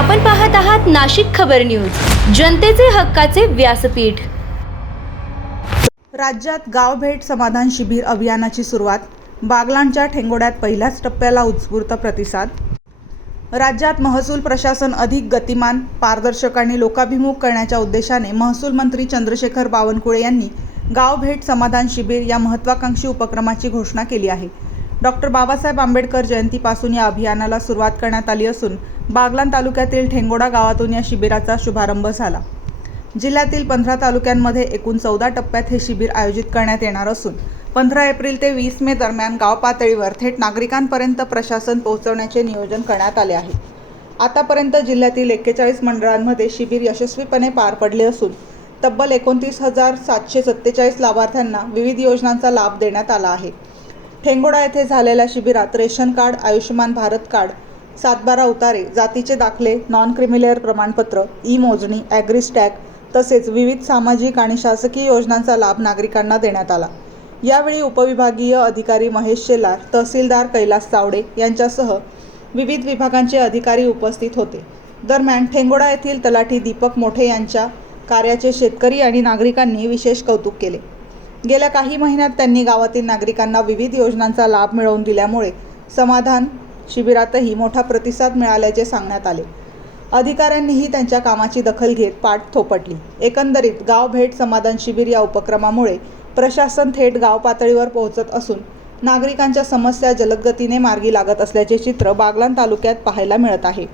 आपण पाहत आहात नाशिक खबर न्यूज, जनतेचे हक्काचे व्यासपीठ। राज्यात गाव भेट समाधान शिबिर अभियानाची सुरुवात। बागलाणच्या ठेंगोड्यात पहिल्याच टप्प्याला उत्स्फूर्त प्रतिसाद। राज्यात महसूल प्रशासन अधिक गतिमान, पारदर्शक आणि लोकाभिमुख करण्याच्या उद्देशाने महसूल मंत्री चंद्रशेखर बावनकुळे यांनी गाव भेट समाधान शिबिर या महत्त्वाकांक्षी उपक्रमाची घोषणा केली आहे। डॉक्टर बाबासाहेब आंबेडकर जयंतीपासून या अभियानाला सुरुवात करण्यात आली असून बागलाण तालुक्यातील ठेंगोडा गावातून या शिबिराचा शुभारंभ झाला। जिल्ह्यातील 15 तालुक्यांमध्ये एकूण 14 टप्प्यात हे शिबिर आयोजित करण्यात येणार असून 15 एप्रिल ते 20 मे दरम्यान गाव पातळीवर थेट नागरिकांपर्यंत प्रशासन पोहोचवण्याचे नियोजन करण्यात आले आहे। आतापर्यंत जिल्ह्यातील 41 मंडळांमध्ये शिबिर यशस्वीपणे पार पडले असून तब्बल 29,747 लाभार्थ्यांना विविध योजनांचा लाभ देण्यात आला आहे। ठेंगोडा येथे झालेल्या शिबिरात ration card, Ayushman Bharat card, 7/12 उतारे, जातीचे दाखले, नॉन क्रिमिलेअर प्रमाणपत्र, ई-मोजणी, ॲग्रिस्टॅग तसेच विविध सामाजिक आणि शासकीय योजनांचा लाभ नागरिकांना देण्यात आला। यावेळी उपविभागीय अधिकारी महेश शेलार, तहसीलदार कैलास चावडे यांच्यासह विविध विभागांचे अधिकारी उपस्थित होते। दरम्यान ठेंगोडा येथील तलाठी दीपक मोठे यांच्या कार्याचे शेतकरी आणि नागरिकांनी विशेष कौतुक केले। गेल्या काही महिन्यात त्यांनी गावातील नागरिकांना विविध योजनांचा लाभ मिळवून दिल्यामुळे समाधान शिबिरातही मोठा प्रतिसाद मिळाल्याचे सांगण्यात आले। अधिकाऱ्यांनीही त्यांच्या कामाची दखल घेत पाठ थोपटली। एकंदरीत गाव भेट समाधान शिबिर या उपक्रमामुळे प्रशासन थेट गाव पातळीवर पोहोचत असून नागरिकांच्या समस्या जलद गतीने मार्गी लागत असल्याचे चित्र बागलाण तालुक्यात पाहायला मिळत आहे।